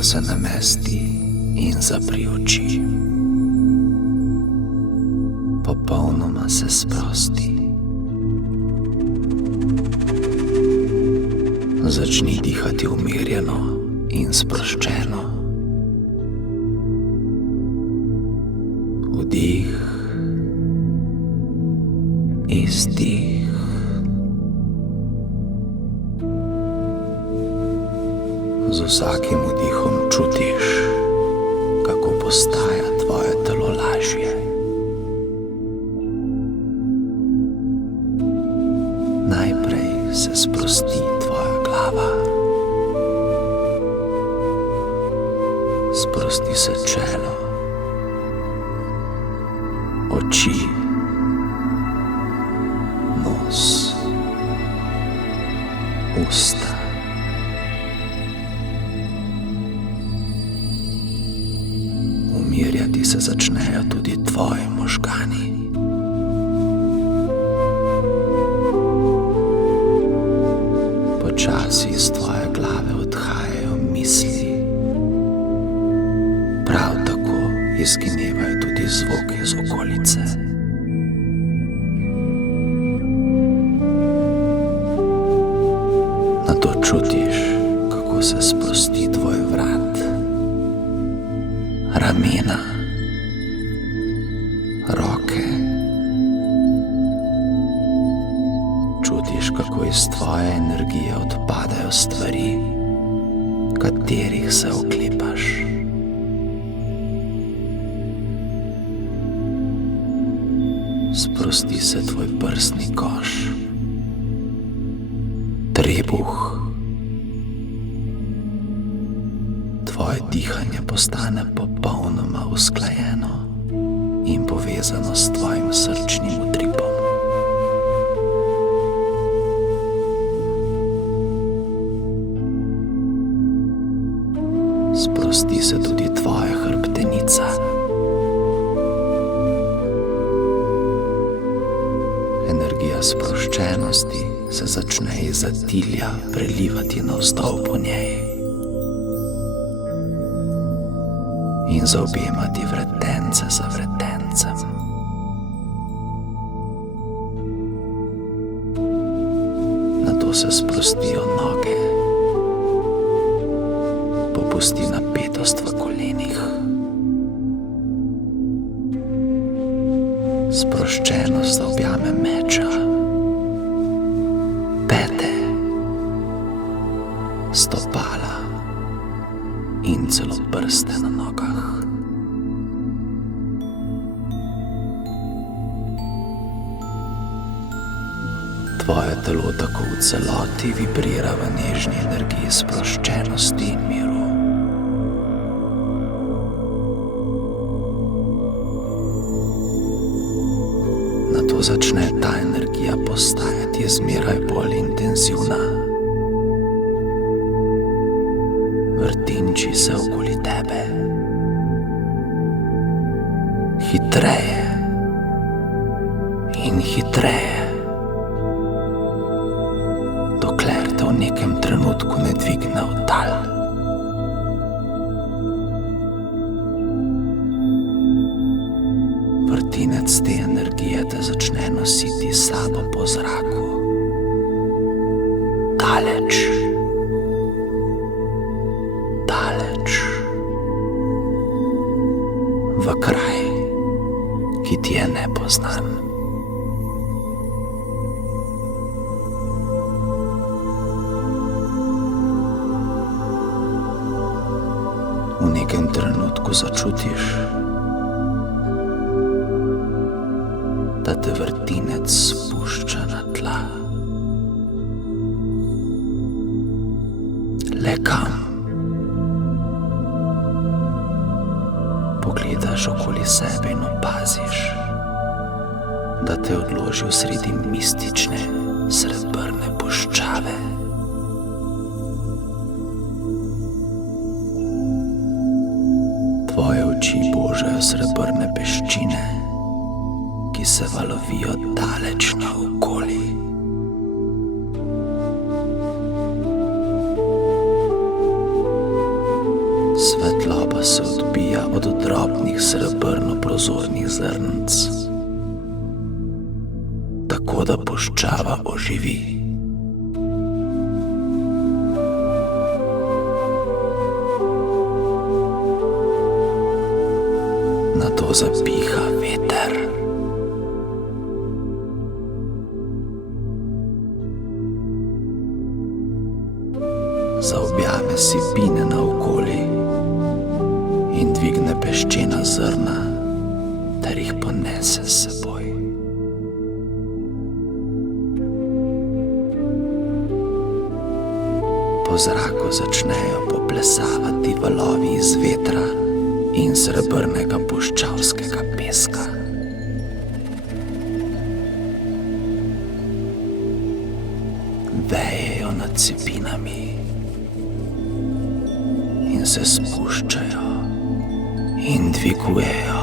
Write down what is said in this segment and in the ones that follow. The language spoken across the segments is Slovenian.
mirno se namesti in zapri oči. Popolnoma se sprosti. Začni dihati umirjeno in sproščeno. Vdih, izdih. Z vsakim vdihom čutiš, kako postaja tvoje telo lažje. Najprej se sprosti tvoja glava. Sprosti se čelo, oči, nos, usta. Umirjati se začnejo tudi tvoji možgani. Počasi iz tvoje glave odhajajo misli. Prav tako izginevajo tudi zvoki iz okolice. Nato čutiš, kako se sprosti tvoj vrat, ramena, roke. Čutiš, kako iz tvoje energije odpadajo stvari, katerih se oklepaš. Sprosti se tvoj prsni koš, trebuh. Tvoje dihanje postane popolnoma usklajeno in povezano s tvojim srčnim utripom. Sprosti se tudi tvoja hrbtenica. Energija sproščenosti se začne iz zatilja prelivati navzdol po njej in zaobjemati vretence za vretencem. Nato se sprostijo noge. Popusti napetost v kolenih. Sproščenost zaobjame meča, pete, stopala in celo prste na nogah. Tvoje telo tako v celoti vibrira v nežni energiji sproščenosti in miru. Nato začne ta energija postajati zmeraj bolj intenzivna. Vrtinči se okoli tebe. Hitreje in hitreje, dokler te v nekem trenutku ne dvigne v tal. Vrtinec te energije te začne nositi s sabo po zraku. Daleč, daleč, v kraj, ki ti je nepoznan. V nekem trenutku začutiš, da te vrtinec spušča na tla. Le kam? Pogledaš okoli sebe in opaziš, da te odloži v sredi mistične srebrne puščave. Tvoje oči božajo srebrne peščine, ki se valovijo daleč naokoli. pa se odbija od drobnih srebrno-prozornih zrnc, tako da puščava oživi. Nato zapiha veter. Zaobjame sipine naokoli in dvigne peščena zrna ter jih ponese s seboj. Po zraku začnejo poplesavati valovi iz vetra in srebrnega puščavskega peska. Vejejo nad sipinami in se spuščajo in dvigujejo.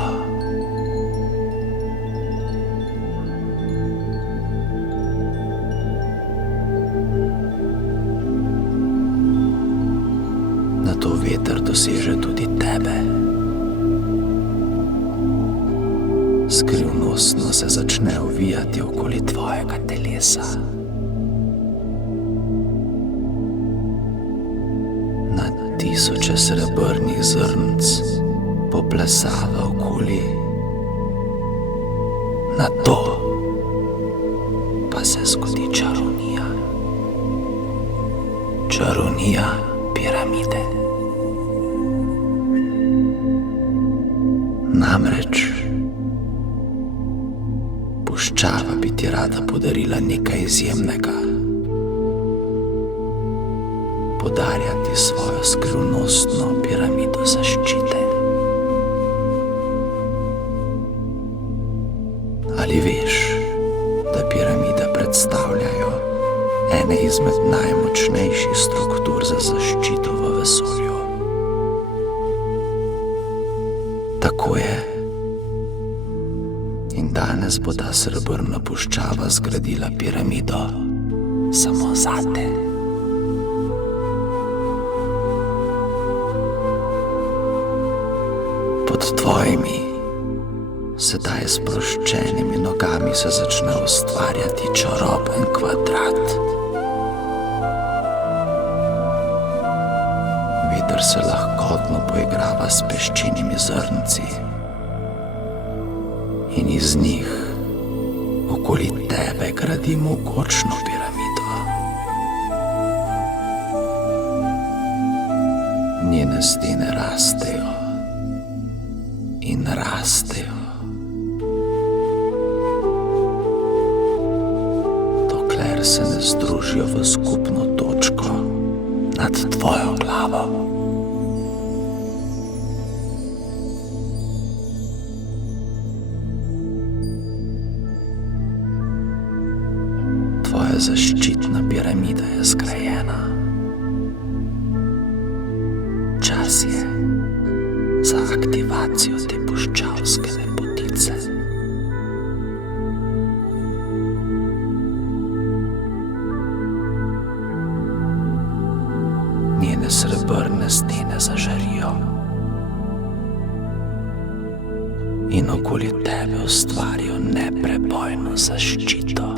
Nato veter doseže tudi tebe. Skrivnostno se začne ovijati okoli tvojega telesa. Na tisoče srebrnih zrnc poplesava okoli. Nato pa se zgodi čarovnija. Čarovnija piramide. Namreč puščava bi ti rada podarila nekaj izjemnega. Podarja ti svojo skrivnostno piramido zaščite. Ali veš, da piramide predstavljajo ene izmed najmočnejših struktur za zaščito v vesolju? Tako je. In danes bo ta srebrna puščava zgradila piramido samo zate. Pod tvojimi sedaj sproščenimi nogami se začne ustvarjati čaroben kvadrat. Veter se lahkotno poigrava s peščenimi zrnci in iz njih okoli tebe gradi mogočno piramido. Njene stene rastejo in rastejo, dokler se ne združijo v skupno točko nad tvojo glavo. Tvoja zaščitna piramida je zgrajena. Čas je za aktivacijo te puščavske lepotice. Njene srebrne stene zažarijo in okoli tebe ustvarijo neprebojno zaščito.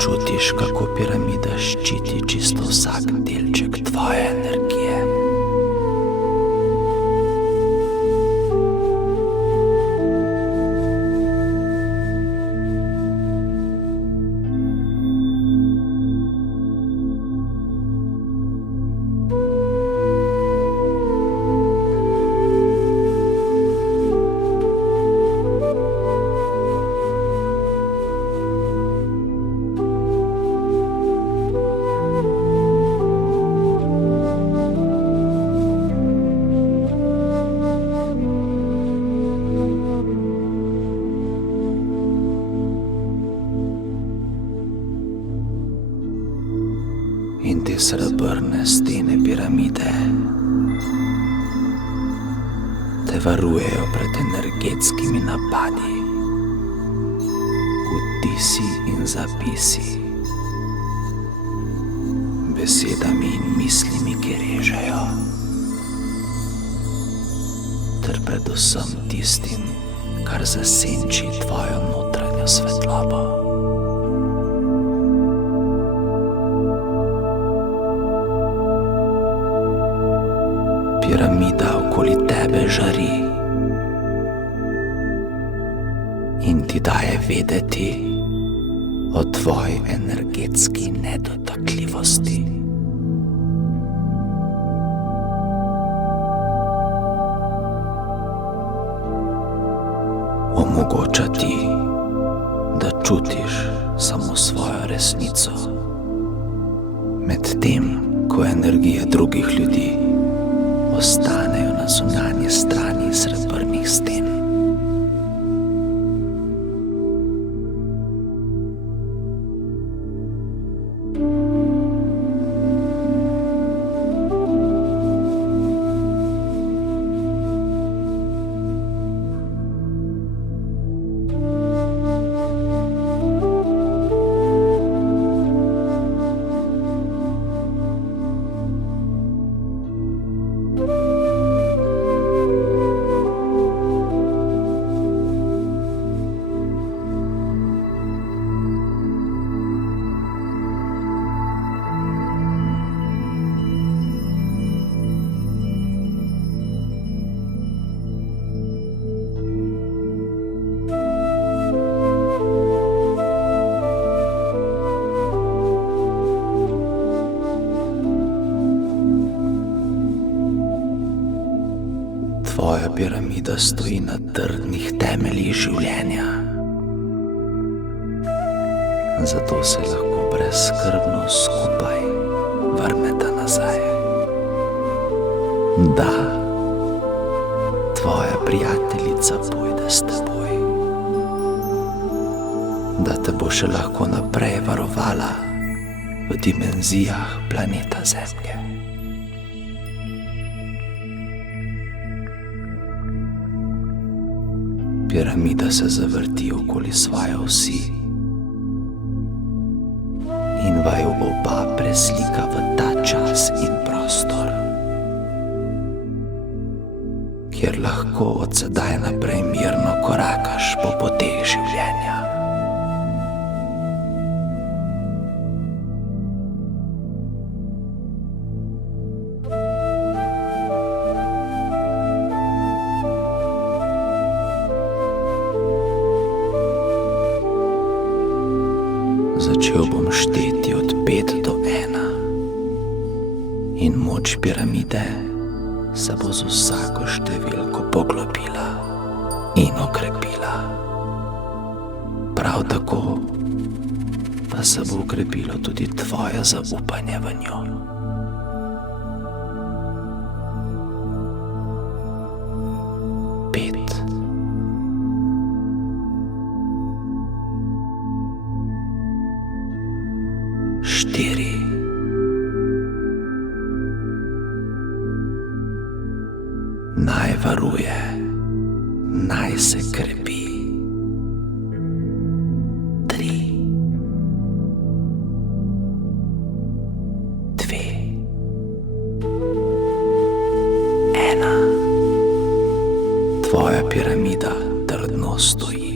Čutiš, kako piramida ščiti čisto vsak delček tvoje energije. In te srebrne stene piramide te varujejo pred energetskimi napadi. Vtisi in zapisi, besedami in mislimi, ki režejo, ter predvsem tistim, kar zasenči tvojo notranjo svetlobo. Piramida okoli tebe žari in ti daje vedeti o tvoji energetski nedotakljivosti. Omogoča ti, da čutiš samo svojo resnico, medtem ko energije drugih ljudi ostanejo na zunanji strani srebrnih sten. Tvoja piramida stoji na trdnih temeljih življenja, zato se lahko brezskrbno skupaj vrneta nazaj. Da, tvoja prijateljica pojde s teboj, da te bo še lahko naprej varovala v dimenzijah planeta Zemlje. Piramida se zavrti okoli svoje osi in vaju oba preslika v ta čas in prostor, kjer lahko od sedaj naprej mirno korakaš po poteh življenja. Začel bom šteti od 5 do 1 in moč piramide se bo z vsako številko poglobila in okrepila. Prav tako pa se bo okrepilo tudi tvoje zaupanje v njo. 5, 4, 'Naj varuje, naj se krepi'. 3, 2, 1. Tvoja piramida trdno stoji.